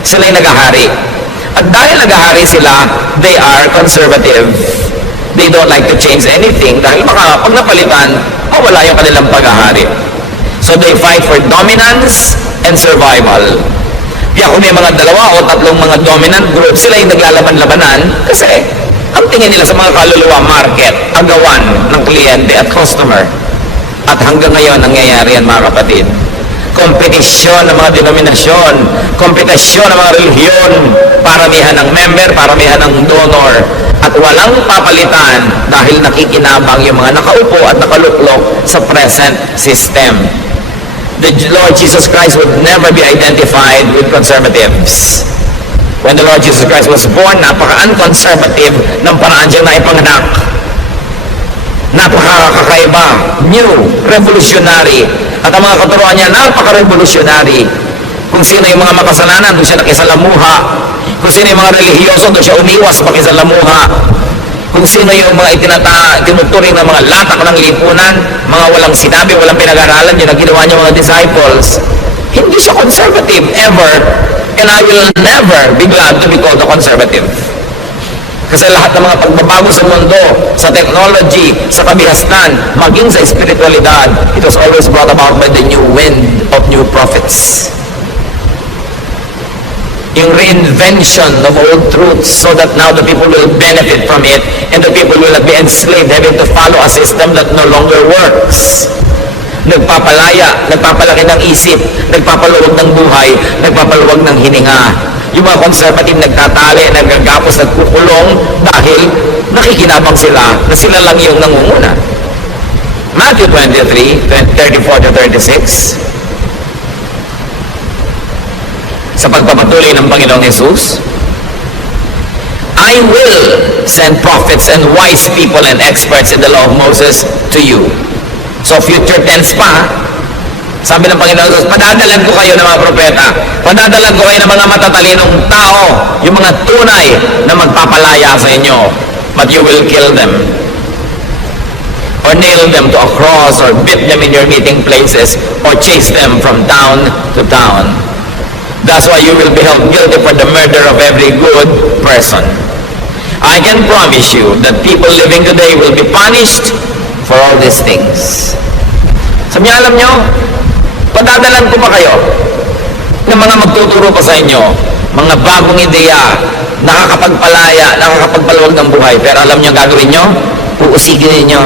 Sila yung nag-ahari. At dahil nag-ahari sila, they are conservative. They don't like to change anything dahil baka pag napalitan, wala yung kanilang pag-ahari. So they fight for dominance and survival. Kaya kung may mga dalawa o tatlong mga dominant group, sila yung naglalaban-labanan kasi ang tingin nila sa mga kaluluwa, market, agawan ng kliyente at customer. At hanggang ngayon, nangyayari yan mga kapatid. Kompetisyon ng mga denominasyon, kompetisyon ng mga relihiyon, paramihan ng member, paramihan ng donor, at walang papalitan dahil nakikinabang yung mga nakaupo at nakaluklok sa present system. The Lord Jesus Christ would never be identified with conservatives. When the Lord Jesus Christ was born, napaka-unconservative ng paraan siyang naipanganak. Napaka-kakaiba, new, revolutionary. At ang mga katuruan niya, napaka-revolutionary. Kung sino yung mga makasalanan, doon siya nakisalamuha. Kung sino yung mga relihiyoso, doon siya umiwas sa pakisalamuha. Kung sino yung mga tinuturing ng mga latak ng lipunan, mga walang sinabi, walang pinag-aralan, yun ang ginawa niya mga disciples. Hindi siya conservative, ever. And I will never be glad to be called a conservative. Kasi lahat ng mga pagbabago sa mundo, sa technology, sa kabihasnan, maging sa espiritualidad, it was always brought about by the new wind of new prophets. Yung reinvention of old truths so that now the people will benefit from it and the people will not be enslaved having to follow a system that no longer works. Nagpapalaya, nagpapalaki ng isip, nagpapaluwag ng buhay, nagpapaluwag ng hininga. Yung mga conservative nagtatali, nagagapos, nagkukulong dahil nakikinabang sila na sila lang yung nangunguna. Matthew 23, 34-36. Sa pagpapatuloy ng Panginoong Jesus, I will send prophets and wise people and experts in the law of Moses to you. So future tense pa, sabi ng Panginoon Jesus, padadalan ko kayo ng mga propeta, padadalan ko kayo ng mga matatalinong tao, yung mga tunay na magpapalaya sa inyo, but you will kill them or nail them to a cross or beat them in your meeting places or chase them from town to town. That's why you will be held guilty for the murder of every good person. I can promise you that people living today will be punished for all these things. Sabi niya, alam nyo, padadalan ko pa kayo ng mga magtuturo pa sa inyo, mga bagong ideya, nakakapagpalaya, nakakapagpaluwag ng buhay. Pero alam nyo gagawin nyo? Uusigin ninyo.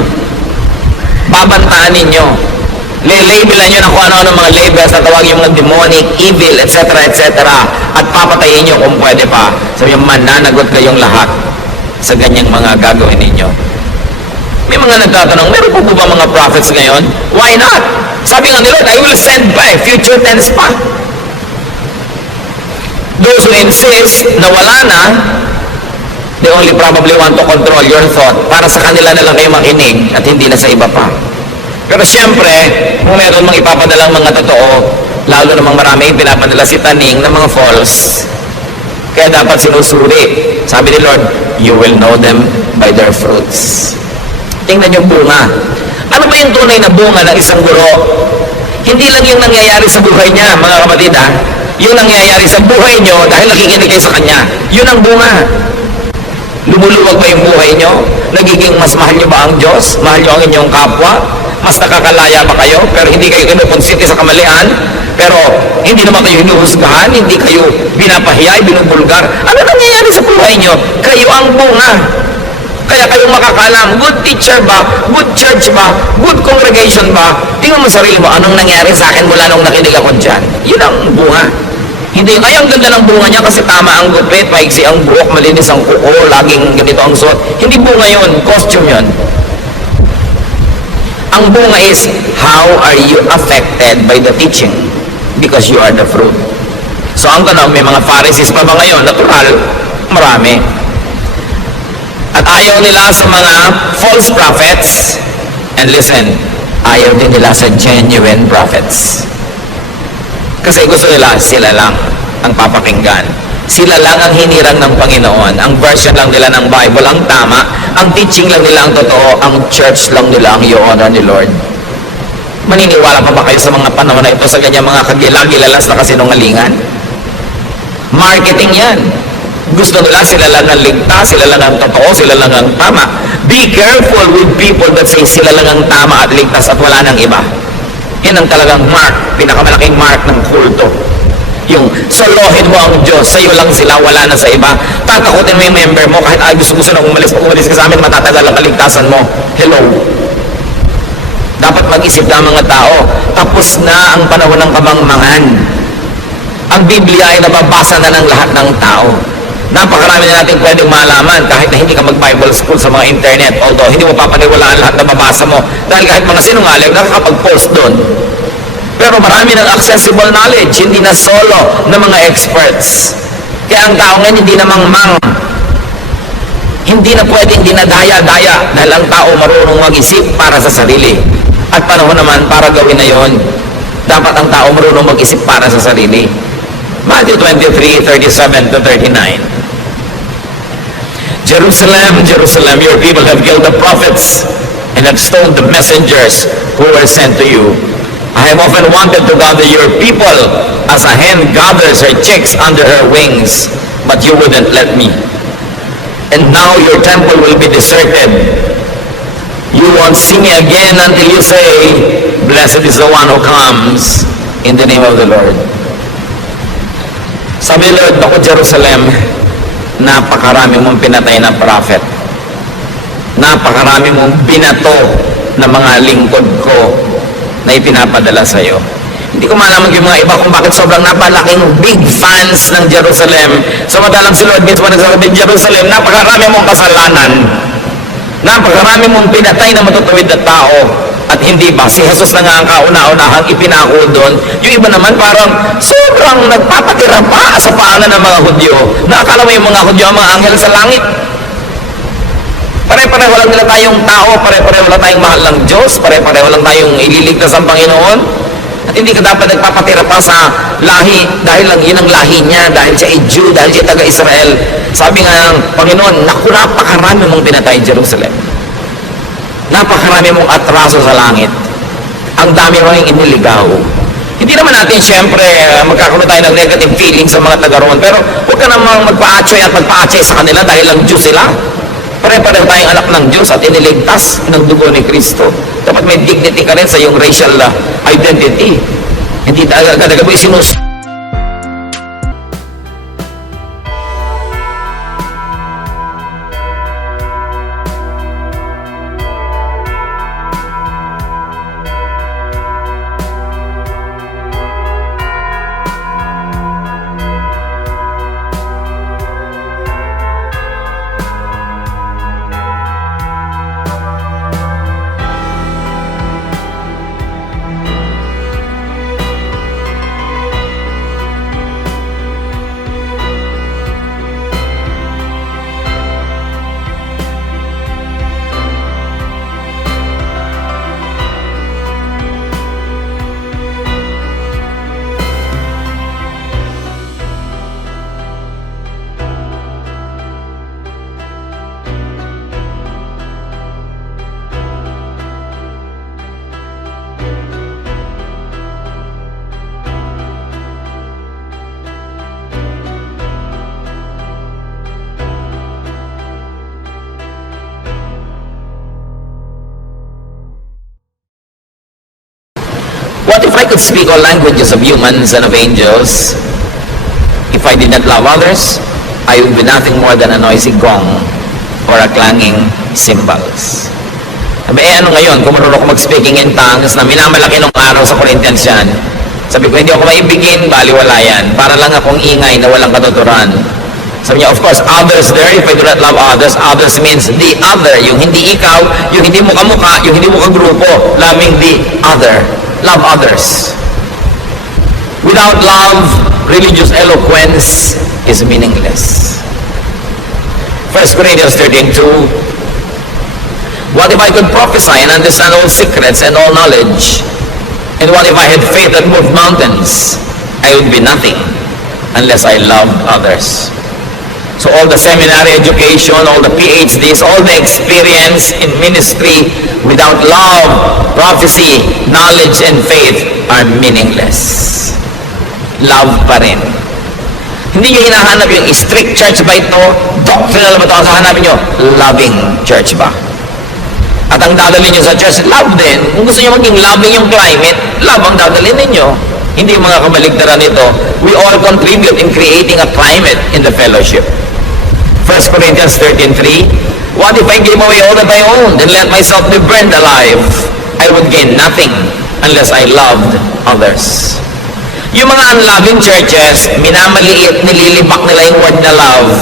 Babantaan ninyo. Labelan nyo na kung ano-ano mga labels na tawagin yung mga demonic, evil, etc. etc. At papatayin nyo kung pwede pa. Sabi nyo, mananagot kayong lahat sa ganyang mga gagawin ninyo. May mga nagtatanong, meron po ba mga prophets ngayon? Why not? Sabi nga ni Lord, I will send by future tense pa. Those who insist na wala na, they only probably want to control your thought para sa kanila na lang kayo makinig at hindi na sa iba pa. Pero siyempre, kung meron mga ipapadalang mga totoo, lalo namang marami pinapadala si Taning ng mga false. Kaya dapat sinusuri. Sabi ni Lord, you will know them by their fruits. Tingnan yung bunga. Ano ba yung tunay na bunga ng isang guro? Hindi lang yung nangyayari sa buhay niya, mga kapatid ha. Yung nangyayari sa buhay nyo dahil nakikinig kayo sa kanya. Yun ang bunga. Lumuluwag ba yung buhay nyo? Nagiging mas mahal nyo ba ang Diyos? Mahal nyo ang inyong kapwa? Mas nakakalaya ba kayo? Pero hindi kayo kinukonsente sa kamalian? Pero hindi naman kayo hinuhusgahan? Hindi kayo binapahiya, binubulgar? Ano nangyayari sa buhay nyo? Kayo ang bunga. Kaya kayong makakalam, good teacher ba, good church ba, good congregation ba, tingnan mo sarili mo, anong nangyari sa akin mula nung nakinig ako dyan. Yun ang bunga. Hindi, ay ang ganda ng bunga niya kasi tama ang gupit, maiksi ang buhok, malinis ang kuko, laging ganito ang suot. Hindi bunga yun, costume yun. Ang bunga is, how are you affected by the teaching? Because you are the fruit. So ang tanong, may mga Pharisees pa ba ngayon? Natural, marami. At ayaw nila sa mga false prophets. And listen, ayaw din nila sa genuine prophets. Kasi gusto nila, sila lang ang papakinggan. Sila lang ang hinirang ng Panginoon. Ang version lang nila ng Bible ang tama. Ang teaching lang nila ang totoo. Ang church lang nila ang i-honor ni Lord. Maniniwala pa ba kayo sa mga panahon na ito sa ganyan mga kagilagilalas na kasinungalingan? Marketing yan. Gusto nila, sila lang ang ligtas, sila lang ang totoo, sila lang ang tama. Be careful with people that say sila lang ang tama at ligtas at wala nang iba. Yan ang talagang mark, pinakamalaking mark ng kulto. Yung salohin mo ang Diyos, sa'yo lang sila, wala na sa iba. Tatakutin mo yung member mo, kahit gusto na umalis ka sa amin, matatagal ang kaligtasan mo. Hello. Dapat mag-isip na mga tao, tapos na ang panahon ng kamangmangan. Ang Biblia ay nababasa na ng lahat ng tao. Napakarami na natin pwedeng malaman kahit na hindi ka mag-Bible school sa mga internet. Although hindi mo papaniwalaan lahat na mabasa mo dahil kahit mga sinungaling nakakapag-post doon. Pero marami ng accessible knowledge, hindi na solo ng mga experts. Kaya ang tao ngayon hindi na mangmang. Hindi na pwedeng dinadaya-daya dahil ang tao marunong mag-isip para sa sarili. At panahon naman para gawin na yon. Dapat ang tao marunong mag-isip para sa sarili. Matthew 23:37 to 39. Jerusalem, Jerusalem, your people have killed the prophets and have stoned the messengers who were sent to you. I have often wanted to gather your people as a hen gathers her chicks under her wings, but you wouldn't let me. And now your temple will be deserted. You won't see me again until you say, blessed is the one who comes in the name of the Lord. Sabi Lord, ako Jerusalem, napakarami mong pinatay na prophet. Napakarami mong binato na mga lingkod ko na ipinapadala sa iyo. Hindi ko malaman yung mga iba kung bakit sobrang napalaking big fans ng Jerusalem. Samantalang si Lord mismo nagsasabi, Jerusalem, napakarami mong kasalanan. Napakarami mong pinatay na matutuwid na tao. At hindi ba, si Jesus na nga ang kauna-unahang ipinako doon. Yung iba naman parang sobrang nagpapatira pa sa paanan ng mga Hudyo. Nakakala mo yung mga Hudyo, ang mga anghel sa langit. Pare-pareho lang nila tayong tao, pare-pareho lang tayong mahal ng Diyos, pare-pareho lang tayong ililigtas ang Panginoon. At hindi ka dapat nagpapatira pa sa lahi, dahil lang yun ang lahi niya, dahil siya ay Jew, dahil siya taga-Israel. Sabi nga ng Panginoon, naku, napakarami mong pinatay Jerusalem. Napakarami mong atraso sa langit. Ang dami mo yung iniligaw. Hindi naman natin, syempre, magkakaroon tayo ng negative feelings sa mga taga-roon, pero huwag ka namang magpa-atsoy at magpa-atsoy sa kanila dahil lang Diyos sila. Pare-pareho tayong anak ng Diyos at iniligtas ng dugo ni Kristo. Dapat may dignity ka rin sa iyong racial identity. Hindi talaga mo isinus. What if I could speak all languages of humans and of angels? If I did not love others, I would be nothing more than a noisy gong. or a clanging cymbals. Sabi, ano ngayon, kung marunong ako mag-speaking in tongues na minamalaki nung araw sa Corinthians yan, sabi ko, hindi ako maibigin, baliwala yan. Para lang akong ingay na walang katuturan. Sabi niya, of course, others there, if I do not love others, others means the other. Yung hindi ikaw, yung hindi mo kamukha, yung hindi mo kagrupo. Loving the other. Love others. Without love, religious eloquence is meaningless. 1 Corinthians 13:2. What if I could prophesy and understand all secrets and all knowledge? And what if I had faith that moved mountains? I would be nothing unless I loved others. So all the seminary education, all the PhDs, all the experience in ministry, without love, prophecy, knowledge, and faith are meaningless. Love pa rin. Hindi nyo hinahanap yung strict church ba ito? Doctrinal ba ito? Ang hahanapin nyo, loving church ba? At ang dadalhin nyo sa church, love din. Kung gusto nyo maging loving yung climate, love ang dadalhin ninyo. Hindi yung mga kabaligtaran nito. We all contribute in creating a climate in the fellowship. 1 Corinthians 13:3. What if I gave away all that I owned and let myself be burned alive? I would gain nothing unless I loved others. Yung mga unloving churches, minamaliit, nililibak nila yung word na love.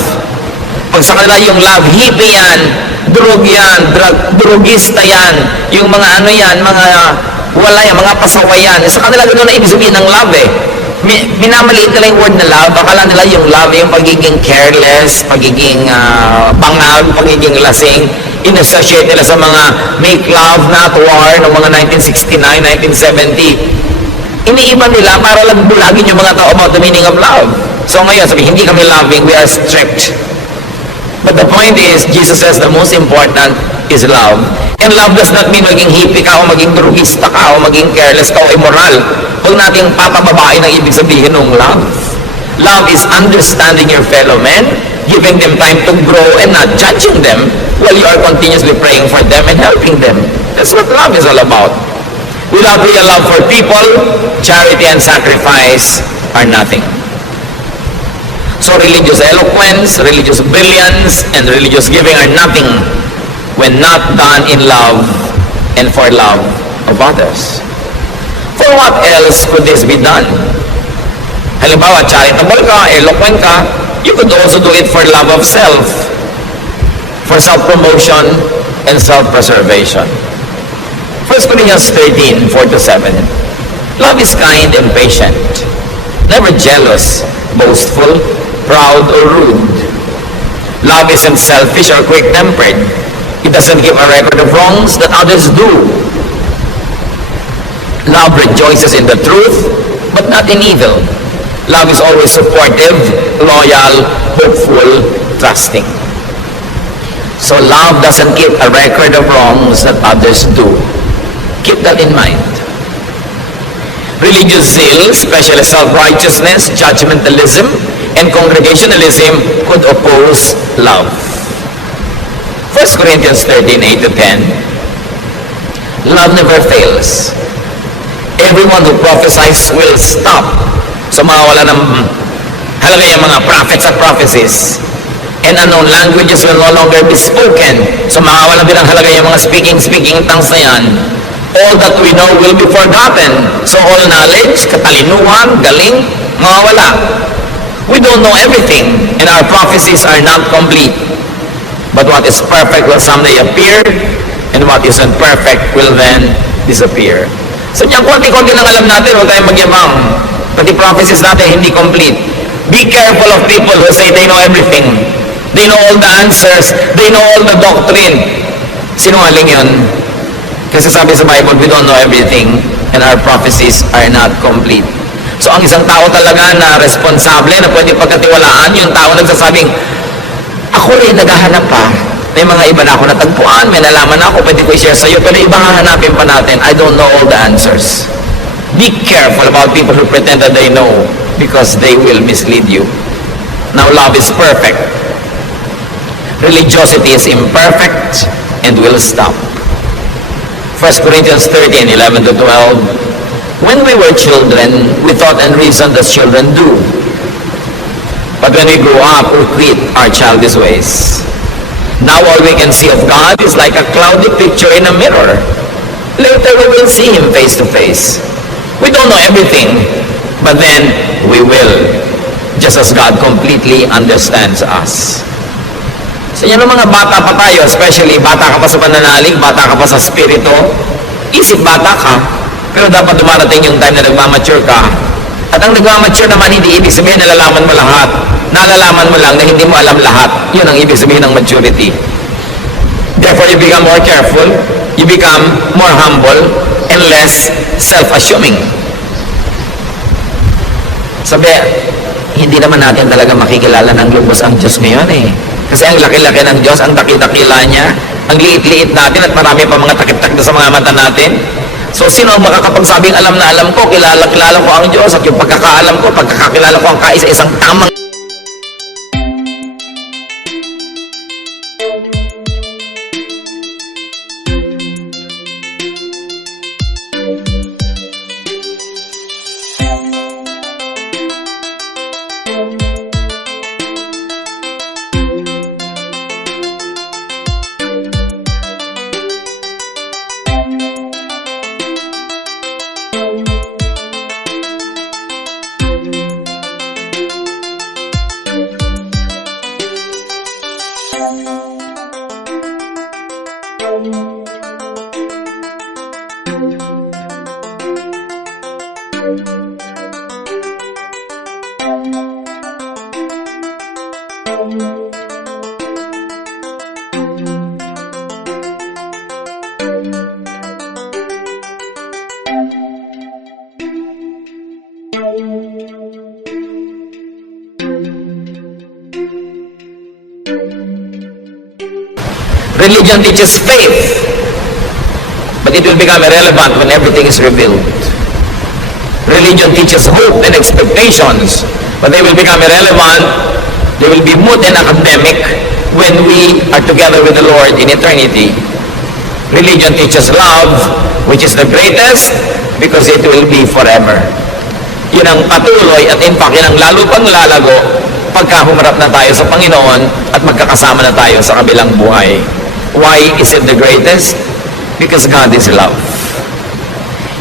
Pag sa kanila yung love, hippie yan, drug yan, drugista yan, yung mga ano yan, mga wala yan, mga pasaway yan. Sa kanila gano'n na ibig sabihin ng love eh. Minamaliit nila yung word na love. Akala nila yung love, yung pagiging careless, pagiging bangag, pagiging lasing. In-associate nila sa mga make love, not war, ng mga 1969, 1970. Iniiba nila para lang bulagin yung mga tao about the meaning of love. So ngayon, sabi, hindi kami loving, we are strict. But the point is, Jesus says the most important is love. And love does not mean maging hippie ka o maging drugista ka o maging careless ka o immoral. Huwag nating papababain ang ibig sabihin ng love. Love is understanding your fellow men, giving them time to grow and not judging them while you are continuously praying for them and helping them. That's what love is all about. Without real love for people, charity and sacrifice are nothing. So religious eloquence, religious brilliance, and religious giving are nothing when not done in love and for love of others. For what else could this be done? Halimbawa, charitable ka, eloquent ka, you could also do it for love of self, for self-promotion and self-preservation. 1 Corinthians 13:4-7. Love is kind and patient, never jealous, boastful, proud or rude. Love isn't selfish or quick-tempered. It doesn't keep a record of wrongs that others do. Love rejoices in the truth, but not in evil. Love is always supportive, loyal, hopeful, trusting. So love doesn't keep a record of wrongs that others do. Keep that in mind. Religious zeal, especially self-righteousness, judgmentalism, and congregationalism could oppose love. 1 Corinthians 13:8-10. Love never fails. Everyone who prophesies will stop. So mawawala ng halaga yung mga prophets at prophecies. And unknown languages will no longer be spoken. So mawawala din ang halaga yung mga speaking tongues na yan. All that we know will be forgotten. So all knowledge, katalinuhan, galing, mawawala. We don't know everything, and our prophecies are not complete. But what is perfect will someday appear, and what isn't perfect will then disappear. So niyang konti-konti lang alam natin, huwag tayong magyabang. Pati prophecies natin hindi complete. Be careful of people who say they know everything. They know all the answers. They know all the doctrine. Sinungaling yun. Kasi sabi sa Bible, we don't know everything, and our prophecies are not complete. So ang isang tao talaga na responsable, na pwede pagkatiwalaan, yung tao nagsasabing, ako rin naghahanap pa. May mga iba na ako natagpuan, may nalaman na ako, pwede ko i-share sa'yo, pero iba hahanapin pa natin. I don't know all the answers. Be careful about people who pretend that they know, because they will mislead you. Now, love is perfect. Religiosity is imperfect and will stop. 1 Corinthians 13:11-12. When we were children, we thought and reasoned as children do. But when we grow up, we quit our childish ways. Now all we can see of God is like a cloudy picture in a mirror. Later we will see Him face to face. We don't know everything, but then we will, just as God completely understands us. Sa inyo ng mga bata pa tayo, especially bata ka pa sa pananalig, bata ka pa sa spirito, isip bata ka, pero dapat dumarating yung time na nagmamature ka. At ang nagmamature naman, hindi ibig sabihin nalalaman mo lahat. Nalalaman mo lang na hindi mo alam lahat. Yun ang ibig sabihin ng maturity. Therefore, you become more careful, you become more humble, and less self-assuming. Sabi, hindi naman natin talaga makikilala ng lubos ang Diyos ngayon eh. Kasi ang laki-laki ng Diyos, ang dakil-dakila niya, ang liit-liit natin at marami pa mga takip-takip sa mga mata natin. So, sino ang makakapagsabing alam na alam ko, kilala ko ang Diyos, at yung pagkakaalam ko, pagkakakilala ko ang kaisa-isang tamang religion teaches faith, but it will become irrelevant when everything is revealed. Religion teaches hope and expectations, but they will become irrelevant, they will be moot and academic when we are together with the Lord in eternity. Religion teaches love, which is the greatest, because it will be forever. Yun ang patuloy at impact, yun ang lalo pang lalago pagka humarap na tayo sa Panginoon at magkakasama na tayo sa kabilang buhay. Why is it the greatest? Because God is love.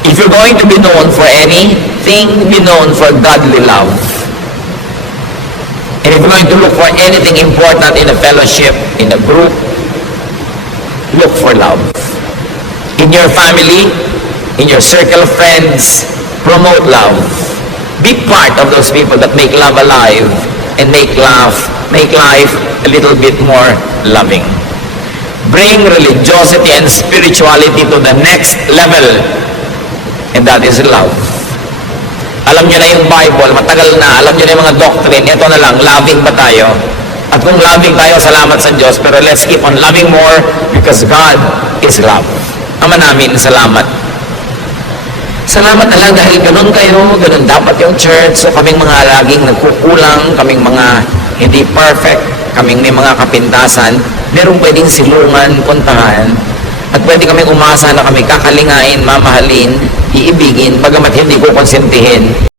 If you're going to be known for anything, be known for godly love. And if you're going to look for anything important in a fellowship, in a group, look for love. In your family, in your circle of friends, promote love. Be part of those people that make love alive and make life a little bit more loving. Bring religiosity and spirituality to the next level, and that is love. Alam nyo na yung Bible, matagal na, alam nyo na yung mga doctrine, ito na lang, loving ba tayo? At kung loving tayo, salamat sa Diyos, pero let's keep on loving more because God is love. Ama namin, salamat. Salamat na lang dahil ganun kayo, ganun dapat yung church. So kaming mga laging nagkukulang, kaming mga hindi perfect, kaming may mga kapintasan, merong pwedeng silungan, puntahan, at pwede kaming umasa na kami kakalingain, mamahalin, iibigin, bagamat hindi ko konsentihin.